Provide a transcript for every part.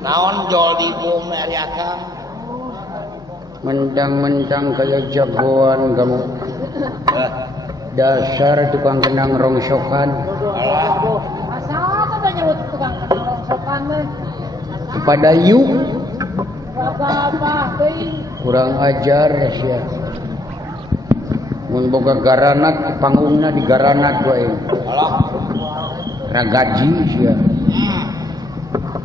Naon jol di bom ari akang. Mentang-mentang kayak jagoan kamu. Dasar tukang kenang rongsokan. Masa apa nyebut tukang kenang rongsokan teh? Kepada you Apa teuing? kurang ajar sia. Mun boga garanat panggungna di garanat wae. Alah. Ragaji sia.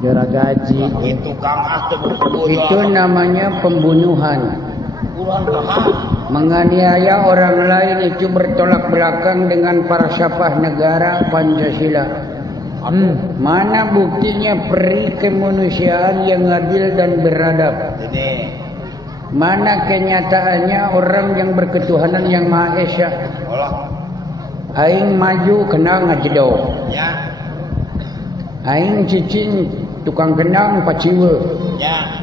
Gaji. Itu Kang teu Itu namanya pembunuhan. kurang paham. Menganiaya orang lain itu bertolak belakang dengan falsafah negara Pancasila. Mana buktinya peri kemanusiaan yang adil dan beradab? Ini. Mana kenyataannya orang yang berketuhanan yang Maha Esa? Alah. Aing maju kena ngajedog. Ya. Aing cicing tukang kenang paciwe. Ya.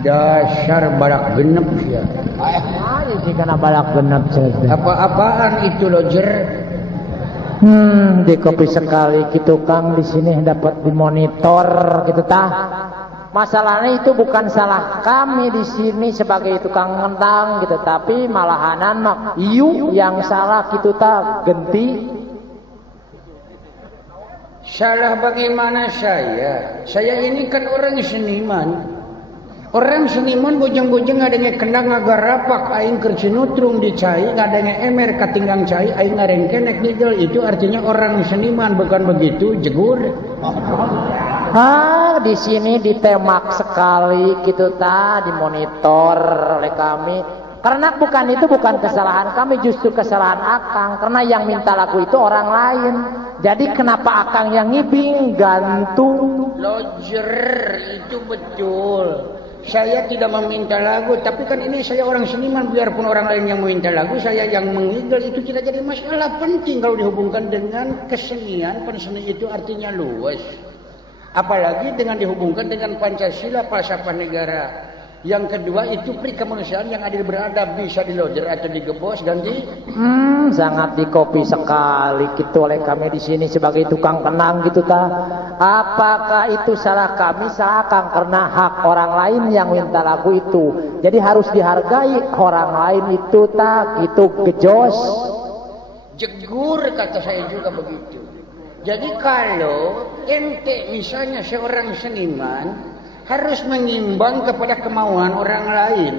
Dasar balak genep sia. Ayo sih kana balak genep cerita. Apa-apaan itu Roger? Di kopi sekali gitu Kang di sini dapat dimonitor gitu tah. Masalahnya itu bukan salah kami di sini sebagai tukang ngentang gitu, tapi malahanan mak iu yang salah gitu tah genti. Salah bagaimana saya? Saya ini kan orang seniman. Orang seniman bujang-bujang ngadenge kendang agar rapak aing keur cinutrung dicai, ngadenge emer katinggang cai aing ngarengkenek nigel. Itu artinya orang seniman, bukan begitu, jegur. Di sini ditemak sekali gitu ta, dimonitor oleh kami. Karena bukan kesalahan kami, justru kesalahan Akang. Karena yang minta lagu itu orang lain. Jadi kenapa Akang yang ngibing gantung? Roger, itu betul. Saya tidak meminta lagu, tapi kan ini saya orang seniman, biarpun orang lain yang meminta lagu, saya yang mengigel, itu tidak jadi masalah. Penting kalau dihubungkan dengan kesenian, seni itu artinya luas. Apalagi dengan dihubungkan dengan Pancasila, falsafah negara. Yang kedua itu peri kemanusiaan yang adil beradab, bisa diloder atau digebos ganti. Sangat dikopi sekali gitu oleh kami di sini sebagai tukang kenang gitu ta. Apakah itu salah kami? Salah Kang, karena hak orang lain yang minta lagu itu. Jadi harus dihargai orang lain itu ta, gitu gejos. Jegur kata saya juga begitu. Jadi kalau ente misalnya seorang seniman harus mengimbang kepada kemauan orang lain.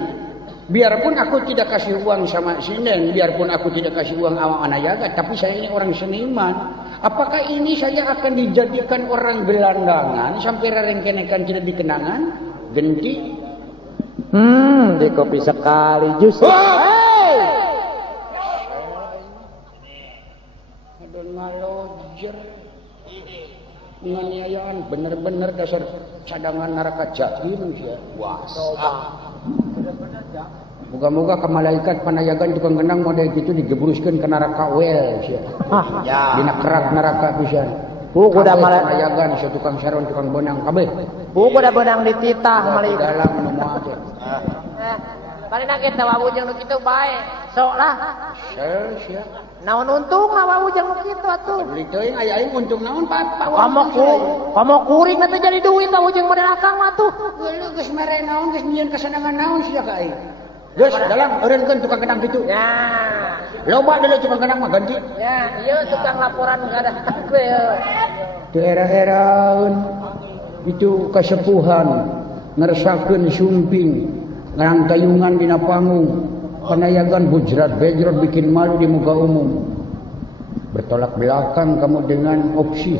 Biarpun aku tidak kasih uang sama Sinen, biarpun aku tidak kasih uang sama Anayaga, tapi saya ini orang seniman. Apakah ini saya akan dijadikan orang gelandangan sampai rengkenekan tidak dikenangan? Genti? Di kopi sekali justru. Ada ngalojer. Penganiayaan bener-bener dasar cadangan neraka jahim ya. Wah. Moga-moga ke malaikat panayagan tukang genang model gitu digebruskeun ke neraka wel sia. Ya. Dina kerak neraka pisan. Kuda panayagan sia tukang saron tukang bonang kabeh. Kuda bonang dititah malaikat. Dalam nu moal teh. Karena kita wawujang nu kitu bae. Sok lah. Sia. Naon untung lah wawujang nu kitu atuh. Beli teuing aya aing untung naon Pak? Kamu kuring nanti jadi duit wawujang model Akang mah tuh. Geuleuh geus mere naon geus nyieun kasanangan naon sia ka aing. Geus dalam eureunkeun tukang genang kitu. Ya. Loba deuleu tukang genang mah ganti. Ya, ieu tukang laporan enggak ada hak daerah-daeraheun itu kasepuhan ngeresakeun sumping ngarang tayungan dina panggung panayagan bujrat-bejrot bikin malu di muka umum. Bertolak belakang kamu dengan opsi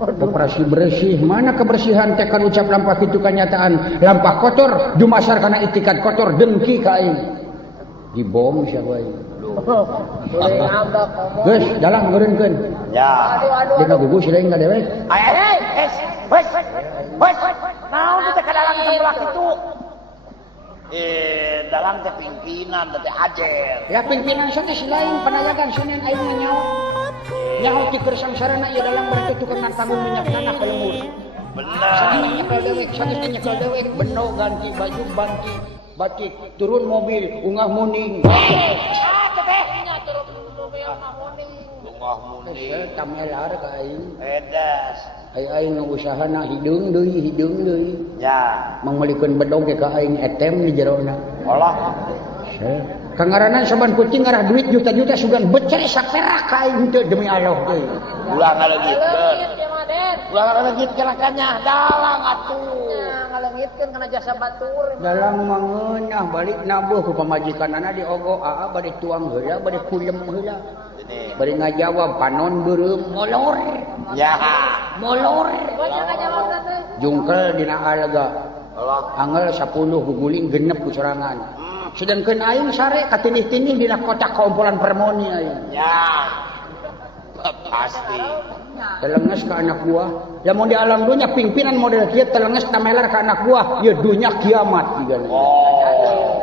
operasi bersih. Mana kebersihan tekan ucap lampah itu kenyataan lampah kotor dumasar karena itikat kotor dengki ka aing dibom siapa aing. Geus dalam ngeureunkeun. Ya. Dina gugus lain ngadewe. Wes. Naon teh ka dalam sebelah kitu? Dalam teh pimpinan teh ajer. Ya pimpinan sana si lain panayagan Senin aing nyaho. Nyaho ti keur sangsarana ieu dalam berarti tukang tanggung minyak tanah ka lemur. Bener. Sana nyekel dewek beno ganti baju banti batik turun mobil unggah muning. Tetehnya turun mobil mah muning. Ungah muning. Tamelar ka aing. Edas. Aing usahana hidung deui. Ya. Mangmalikeun bedog ke aing etem di jerona. Allah. Kangaranan saban kucing ngarah duit juta-juta sugan becek saperak ka aing teu demi Allah teh. Ulah ngaleungitkeun. Ya Maden. Ulah ngaleungitkeun kanya dalang atuh. Ngaleungitkeun kana jasa batur. Dalang mangeunah balik nabuh ku pamajikanana di ogo bade tuang heula bade kulem heula. Bade ngajawab panon beureum molor. Ya. Molor. Baca ngajawab teh. Jungkel dina alga. Allah. Angel 10 guguling genep ku sorangan. Sedangkeun aing sare katinih-tinih dina kotak kumpulan permoni aing. Ya. Pasti. Telenges ka anak buah. Lamun di alam dunya pimpinan model kieu telenges tamelar ka anak buah, ye dunya kiamat digana. Oh.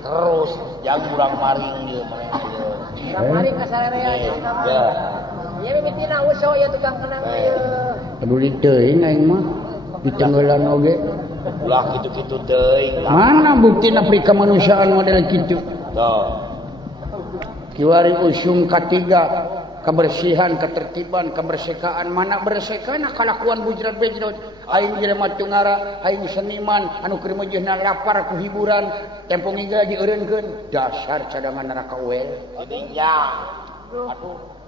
Terus yang kurang maring dia Maring ka sarerea cenah. Ya. Ya mimitina uso ya tukang kenang ieu. Peduli teuing aing mah ditenggelan oge. Ulah kitu-kitu teuing. Mana buktina pri kemanusiaan model kitu? Tuh. Kiwari usum katiga kebersihan, ketertiban, kebersihaan. Mana bersekana kalakuan bujrat-bejrot. Aing jelema tungara, aing seniman anu keur meujeunna lapar ku hiburan, tempo ngigla dieureunkeun dasar cadangan neraka uel. Jadinya. Aduh,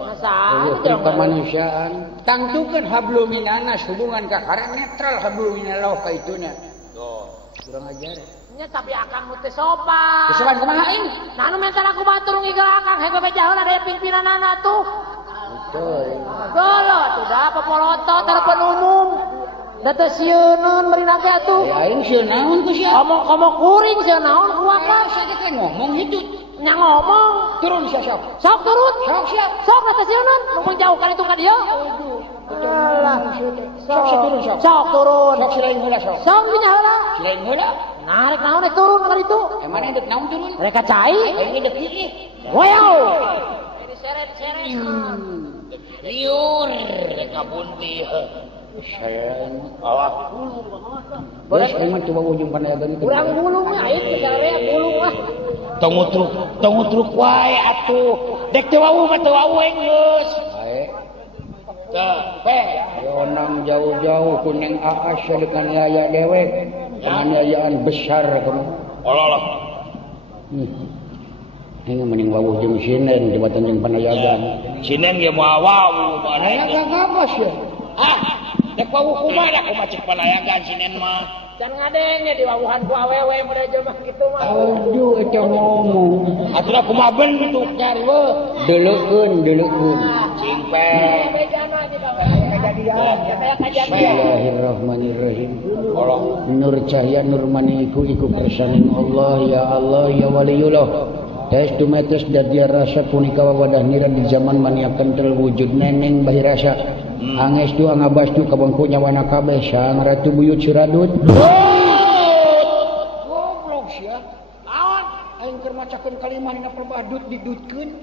Masa Pri kemanusiaan. Tangtukeun hablum minanas hubungan ka karang netral hablum minallah ka ituna. tuh. Kurang ajar. nya tapi akang teh sopan. Sopan kumaha aing? Nah nu mental aku batur ngigel akang hege bejaheula aya pimpinanana tuh. Betul. Golo tuh da popolotot telepon umum. Da teu sieun merina ge atuh. Aing sieun naon ku sia? Omong-omong kuring sieun naon ku akang. Saja teh ngomong hidup. Nya ngomong. Turun sia sok. Sok turun. Sok siap. Sok na teh sieun ngomong jauh kan itu ka dieu. Alah. Sok turun sok. Sok turun. Sok silain heula sok. Sok nya heula. Silain heula. Nah rek naon turun ka ditu. Emane deuk naon turun? Mereka cai. Aing deuk ieu. Wow. Diseret-seret. Liur. Mereka bunti. Saya Allah. boleh aing mah coba ujung panayagan itu. Kurang bulung mah aya teh sarea bulung mah. Tong utruk wae atuh. Dek teu wau mah teu wau geus. Bae. Teh, pe. Yonang jauh-jauh kuning aas dengan yaya dewek. Penganiayaan besar kamu. Allah. Ini mending wawuh jeung sinen di batan jeung panayagan. Sinen ge moal wau Aya gagabas ya. Ah, dek wau kumaha kumaha cek panayagan sinen mah. Dan ngadenge di wawuhan ku awewe model jelema kitu mah. Aduh eta ngomong. Atuh kumaha bentuk nyari we. Deleukeun. Cingpe. Bejana di bawah kejadian. Ya kayak kejadian. Bismillahirrahmanirrahim. Allah. Nur cahaya nur maniku iku persaning Allah ya waliyullah. Tes dumetes dadia rasa punika wadah nira di zaman maniakan terwujud neneng bahi rasa. Anges tu angabas tu kabangku nyawana kabeh sang ratu buyut siradut. Goblok sia. Naon? Aing keur macakeun kalimah dina perbadut didutkeun.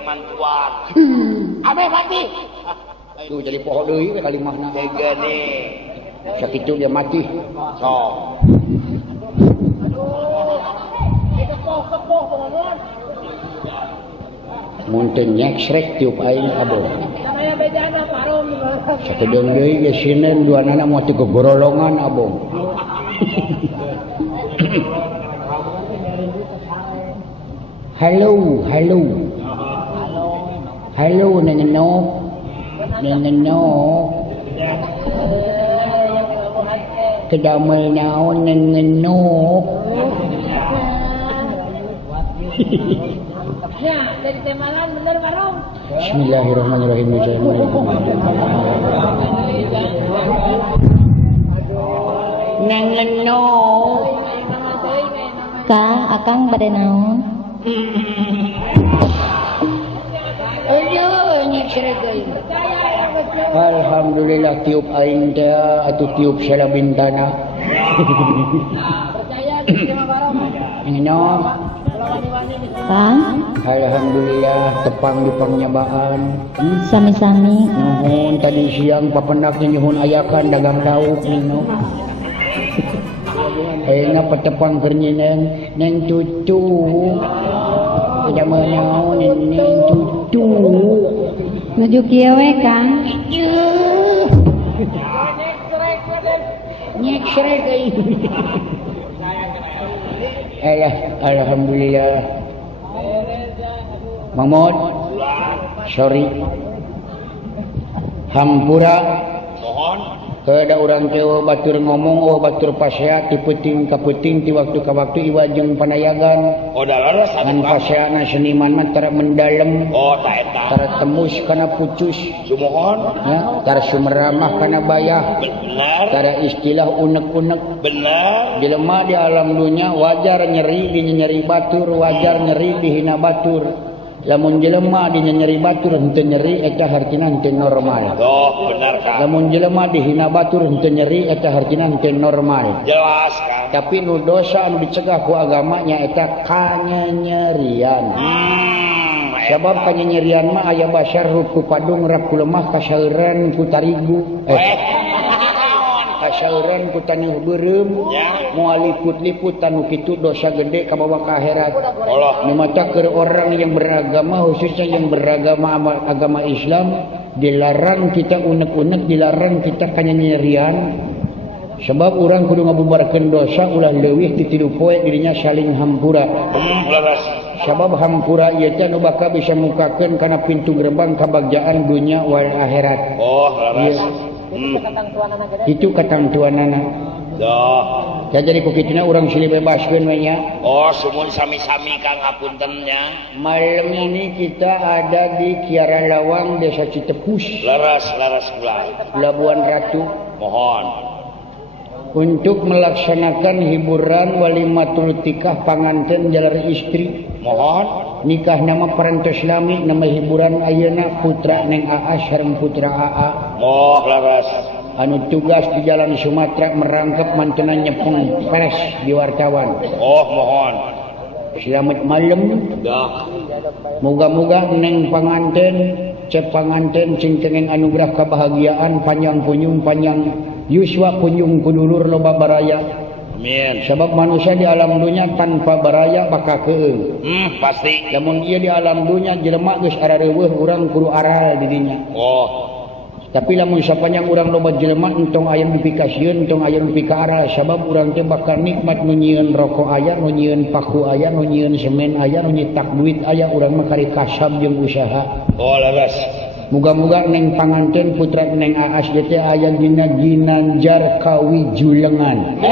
Mantuan. Ameh mati. Tuh jadi poho deui kalimahna. Tegane. Sakitu dia mati. Sok. Kepoh ngomong. Mun teu nyeksrek tiup aing abong. Samaya bejana parom. Sakedeung deui ge sinen duanana moal teu gegorolongan abong. Halo. Halo nengenok. Kedamel naon nengenok. Ya, dari temalan bener parom. Bismillahirrahmanirrahim. Nengenok. Kang, akang bade naon? Ayo nyeksrek aing. Alhamdulillah tiup aing teh atuh tiup salabintana. Percaya di tema parom. Nengenok. Kang, Alhamdulillah tepang di pangnyabaan. sami-sami. Nuhun tadi siang papendak nyuhun ayakan dagang lauk nino. Ayeuna patepang keur nyinen neng cucu. Udah menaon neng cucu. Nuju kieu we Kang. Nyek srek euy. Alhamdulillah. Mamot. Sorry. Hampura. Mohon. Kada urang teh batur ngomong batur pasea ti peuting ka peuting ti waktu ka waktu iwa jeung panayagan. Oh da laras ngan paseana seniman mah tara mendalem. Oh ta eta. Tara tembus kana pucus. Sumohon. Ya, tara sumeramah kana bayah. Benar. Tara istilah unek-unek. Benar. Jelema di alam dunia wajar nyeri nyeri batur, wajar nyeri dihina batur. Lamun jelema di nyeri batur henteu nyeri eta hartina henteu normal. Oh, benar Kang. Lamun jelema dihina batur henteu nyeri eta hartina henteu normal. Jelas Kang. Tapi nu dosa anu dicegah ku agama nya eta kanyanyerian. Sabab kanyanyerian mah aya basar ruku padung rak lemah kasauran ku tarigu. Kasauran ku taneuh beureum. Moal liput-liput tanu kitu dosa gede ka bawa ka akhirat. Allah. Mata keur orang yang beragama khususnya yang beragama agama Islam dilarang kita unek-unek, dilarang kita kanyanyerian. Sebab orang kudu ngabubarkeun dosa ulah leuwih ti 3 poe dirinya saling hampura. Sebab hampura ieu teh nu bakal bisa mukakeun kana pintu gerbang kabagjaan dunia wal akhirat. Oh, laras. Itu katang tuanana. Dah. Jadi ku kituna urang silih bebaskeun we nya. Oh, sumun sami-sami Kang hapunten nya. Malam ini kita ada di Kiara Lawang, Desa Citepus. Laras kula. Pelabuhan Ratu. Mohon. Untuk melaksanakan hiburan walimatul tikah panganten jalar istri. Mohon. Nikah nama parantos lami, nama hiburan ayeuna putra Neng Aa sareng putra Aa. Oh, laras. Anu tugas di Jalan Sumatera merangkap mantenan nyepeng pers di wartawan. Oh, mohon. Selamat malam. Dah. Moga-moga Neng panganten, cep panganten cing kengeng anugerah kebahagiaan panjang punyung panjang yuswa punyung kudulur loba baraya. Amin. Sebab manusia di alam dunia tanpa baraya bakal keung. Pasti. Namun ia di alam dunia jelema geus arareuweuh urang kudu aral di dinya. Oh. Tapi lamun sapanjang urang loba jelema entong aya dipikasieun, entong aya dipika aral sabab urang teh bakal nikmat nu nyieun rokok aya, nu nyieun paku aya, nu nyieun semen aya, nu nyetak duit aya, urang mah kari kasab jeung usaha. Oh, laras. Muga-muga Neng panganten putra Neng Aas teh aya dina Ginanjar Kawijulengan.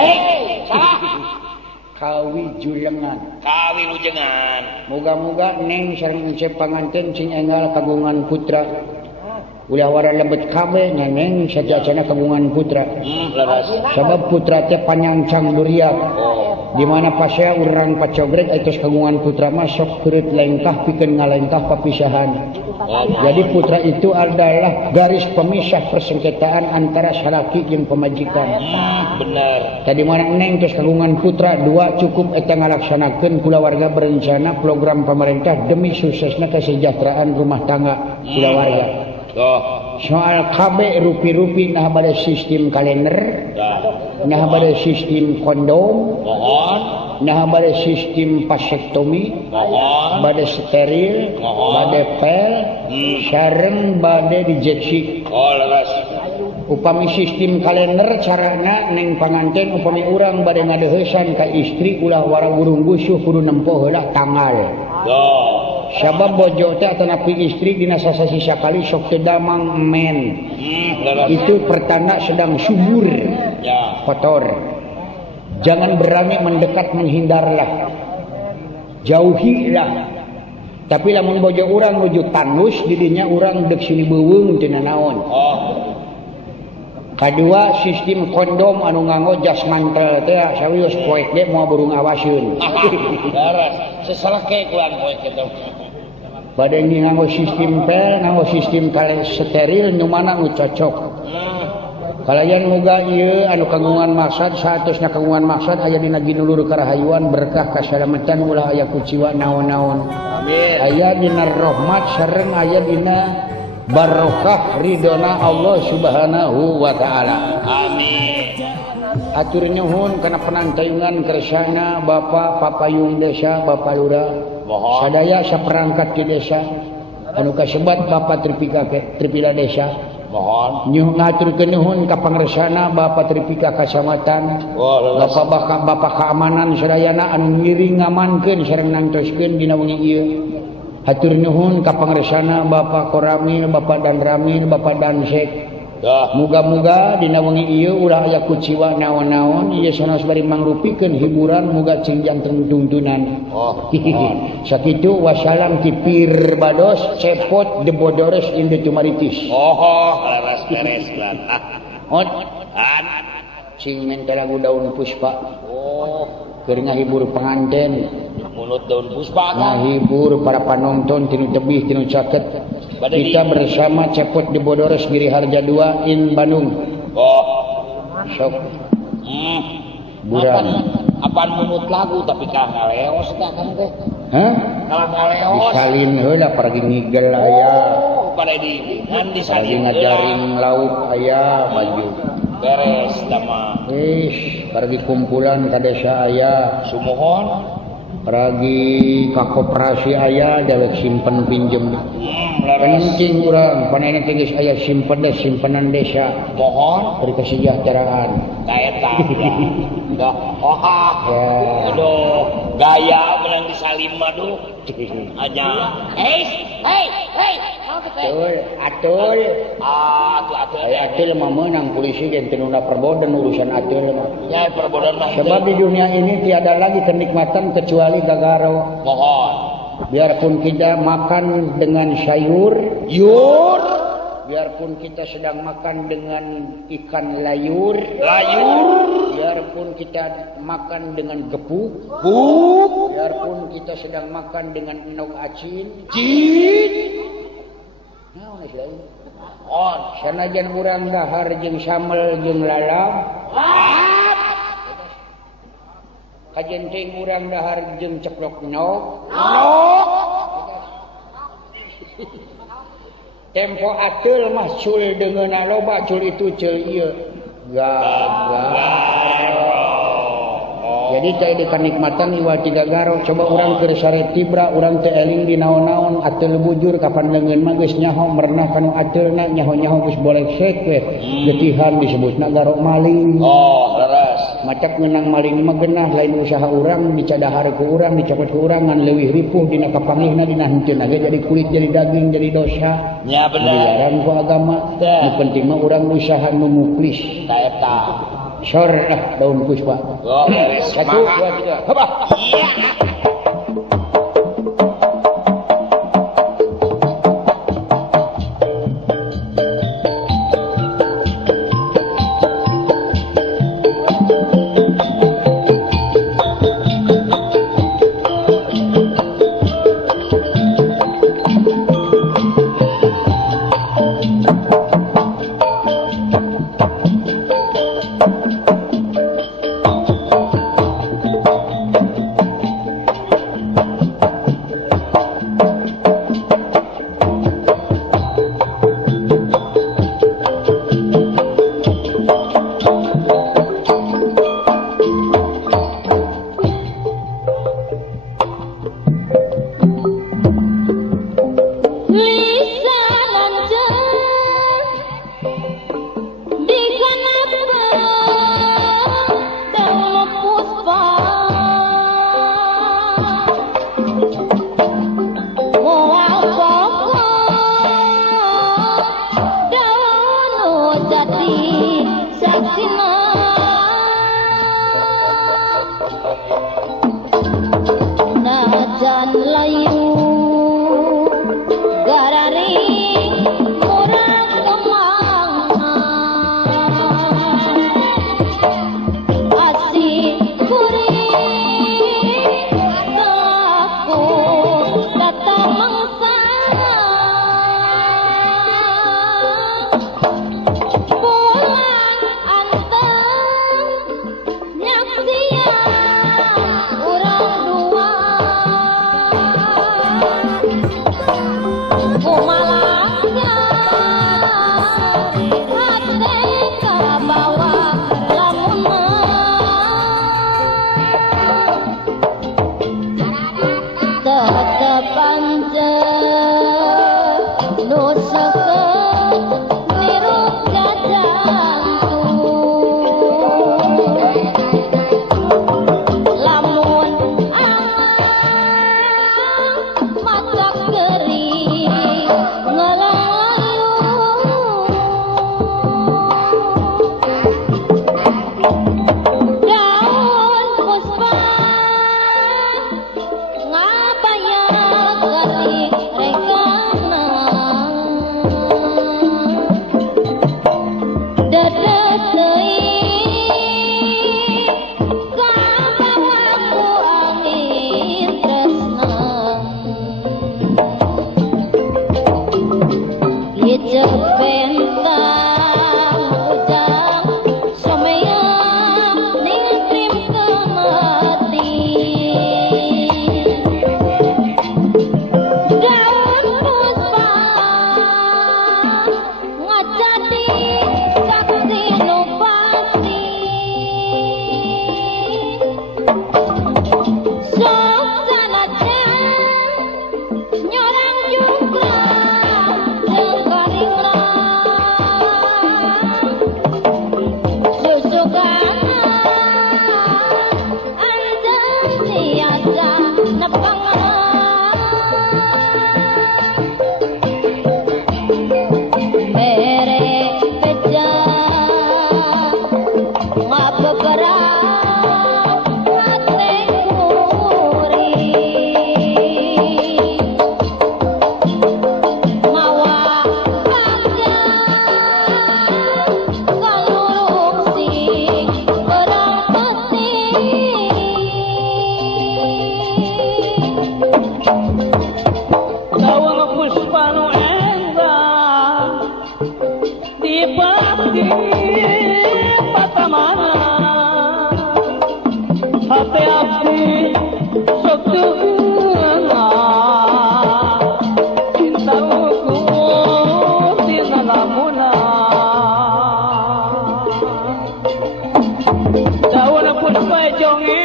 Kawijulengan. Kawilujengan. Muga-muga Neng sareng cep panganten cing enggal kagungan putra. Ulah wara lebet kabeh nya Neng sajajana kagungan putra. Laras. Sabab putra teh panyancang duriak. Di mana pasea urang pacogrek etos kagungan putra mah sok keureup lengkah pikeun ngalengkah papisahan. Jadi putra itu adalah garis pemisah persengketaan antara salaki jeung pemajikan. Benar. Tadi mana Neng tos kagungan putra 2 cukup eta ngalaksanakeun kulawarga berencana program pemerintah demi suksesna kesejahteraan rumah tangga kulawarga. Soal KB rupi-rupi nah bade sistem kalender, nah bade sistem kondom, nah bade sistem vasektomi, bade steril, bade pel, sareng bade dijeksi. Upami sistem kalender carana Neng panganten upami urang bade ngadeuheusan ka istri ulah wara burung gusuh kudu nempo heula tanggal. Sabab bojo teh atanapi istri dina sasasi sakali sok teu damang men. Itu pertanda sedang subur. Kotor. Jangan berani mendekat, menghindarlah. Jauhilah. Tapi lamun bojo urang nuju tanus di dinya urang deuk sini beuweung teu naon. Kadua sistem kondom anu nganggo jas mantel teh sawios poek ge moal burung awaseun. Laras. Seseleke kulang poek kitu. Bade nganggo sistem pel, nganggo sistem kali steril nu mana nu cocok. Kalayan muga ieu anu kagungan maksad saatosna kagungan maksad aya dina ginulur karahayuan berkah kasalamatan ulah aya kuciwa naon-naon. Amin. Aya dina rahmat sareng aya dina barokah ridona Allah Subhanahu wa taala. Amin. Atur nuhun kana penantayungan kersana Bapak Papayung Desa, Bapak Lurah. Sadaya saperangkat di desa. anu kasebat Bapak Tripila Desa. Mohon. Nyuh ngaturkeun nuhun ka pangresana Bapak Tripika Kacamatan. Bapak keamanan sadayana anu ngiring ngamankeun sareng nangtoskeun dina wengi ieu. Hatur nuhun ka pangresana Bapak Koramil, Bapak Danramil, Bapak Dansek. Muga-muga dina wengi ieu ulah aya kuciwa naon-naon ieu sanes bari mangrupikeun hiburan muga cing janten tuntunan. Sakitu wassalam ti Pir Bados cepot de Bodores inde tumaritis. Leres lan. Cing mentela daun puspa. Keur ngahibur penganten. Mulut daun puspa ngahibur para penonton tinu tebih tinu caket. Kita bersama Cepot di Bodores Giri Harja 2 in Bandung. Sok. Buran. Apaan mungut lagu tapi kah ngaleos teh kan teh. Hah? Kalau ngaleos. Disalin heula pergi ngigel aya. Pada di ngan Pergi disalin ngajarin lauk aya baju. Beres tama. Pergi kumpulan ka desa aya. Sumuhon. Pergi ka koperasi aya dewek simpen pinjem. Penting urang panena teh geus aya simpenan desa. Mohon beri kesejahteraan. Eta. Enggak. Aduh, gaya beneran disalin mah duh. Aja. Hei. Atul. Atul. Atul mah meunang polisi gen teu nuna perbodan urusan atul mah. Ya perbodan mah. Sebab di dunia ini tiada lagi kenikmatan kecuali gagaro. Mohon. Biarpun kita makan dengan sayur, biarpun kita sedang makan dengan ikan layur, biarpun kita makan dengan gepuk, biarpun kita sedang makan dengan enog acin, naon lain. Sanajan urang dahar jeung samel jeung lalam, kajen teuing urang dahar jeung ceplok nog. Tempo atul mah cul dengan loba cul itu cul ieu. Gagaro. Jadi teh di kenikmatan iwa ti gagaro. Coba urang keur sare tibra urang teh eling di naon-naon atul bujur kapan leungeun mah geus nyaho merenah kanu atulna nyaho-nyaho geus boleh sek we. Getihan disebutna garok maling. Leres. Macak ngeunang maling mah geunah lain usaha urang dicadahar ku urang dicopot ku urang ngan leuwih ripuh dina kapanggihna dina henteu ge jadi kulit jadi daging jadi dosa. Nya bener. Dilarang ku agama. Nu penting mah urang usaha nu muklis. Ta eta. Sor daun puspa. Beres. 1 2 3. Haba. Iya. hati abdi sok deunga cinta ukur tina lamuna daun pun bae jonge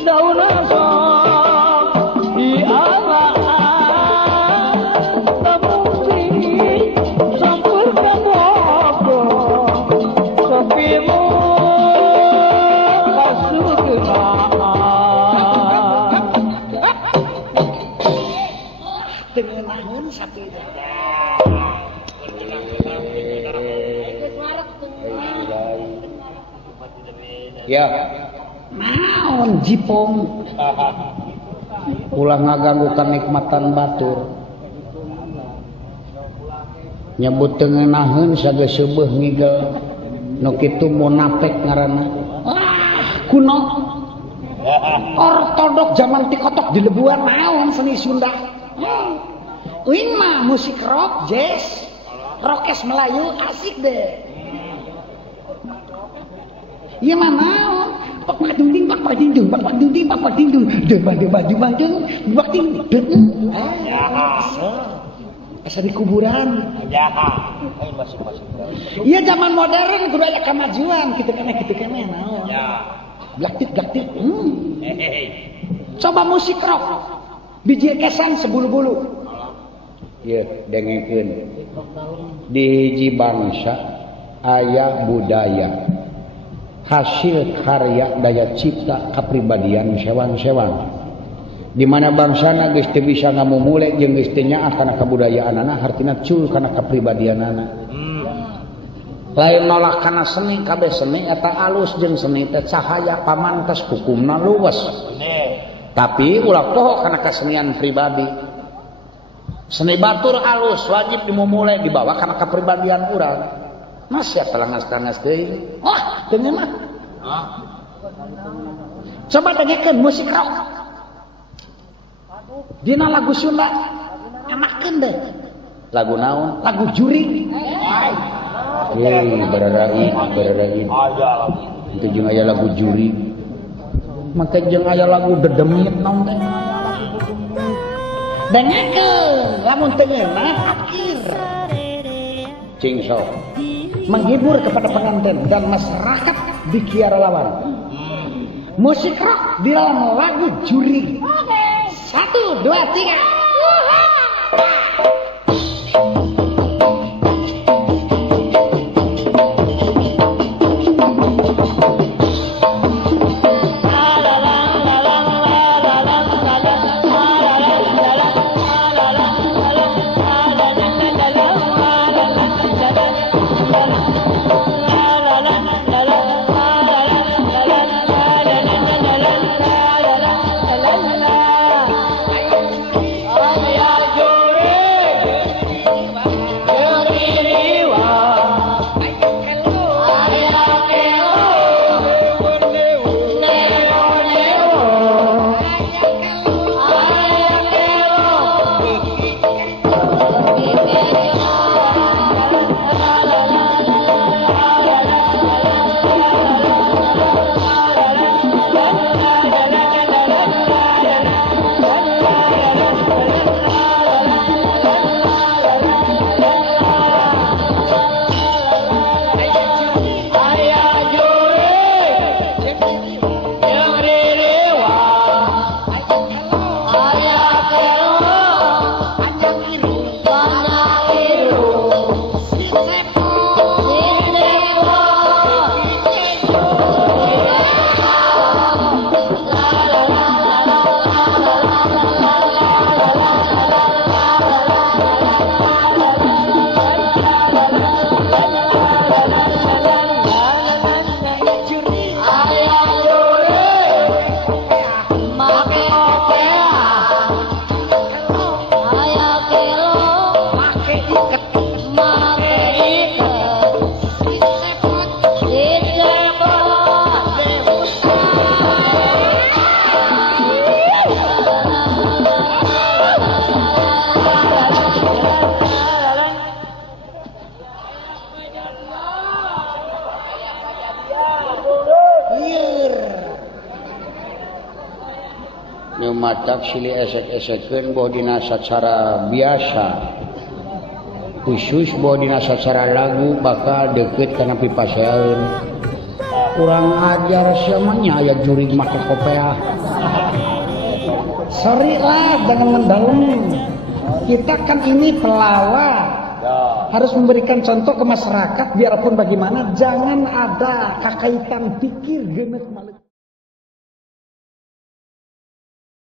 daun sok dialaan tamusi sampur kamogo sopimu tengenahun sapi ya naon jipong ulah ngaganggu kanikmatan batur nyebut tengenahun saga seubeuh ngigel nu kitu munafik ngaranna kuno ortodok zaman tikotok di lebuan naon seni Sunda uing mah musik rock jazz rockes Melayu asik deh iya mah naon pak dinding pak dinding pak dinding pak dinding bak dinding asa di kuburan iya zaman modern kudu aya kemajuan kitu keneh naon glaktit coba musik rock biji kesan sebulu-bulu ya dengekeun di hiji bangsa aya budaya hasil karya daya cipta kapribadian sewan-sewan di mana bangsana geus teu bisa ngamumule jeung geus teu nyaah kana kabudayaanana hartina cul kana kapribadianana lain nolak kana seni kabeh seni eta alus jeung seni teh cahaya pamantes hukumna luwes tapi ulah poho kana kasenian pribadi seni batur alus wajib dimumule dibawa kana kapribadian urang masya telangas-telangas teuing wah teu mah coba dengekeun musik rock dina lagu Sunda enakeun deh lagu naon lagu juring berarain itu jeung aya lagu juring maka jeung aya lagu dedemit naon teh dengekeun lamun teu ngeunah akir cingso menghibur kepada pengantin dan masyarakat di Kiara Lawan musik rock di dalam lagu juring 1, 2, 3 matak silih esek-esekeun boh dina sacara biasa khusus boh dina sacara lagu bakal deket kana pipaseun kurang ajar semuanya aya jurig make kopiah sorry lah jangan mendalam kita kan ini pelawak harus memberikan contoh ke masyarakat biarpun bagaimana jangan ada kakaitan pikir gemet malik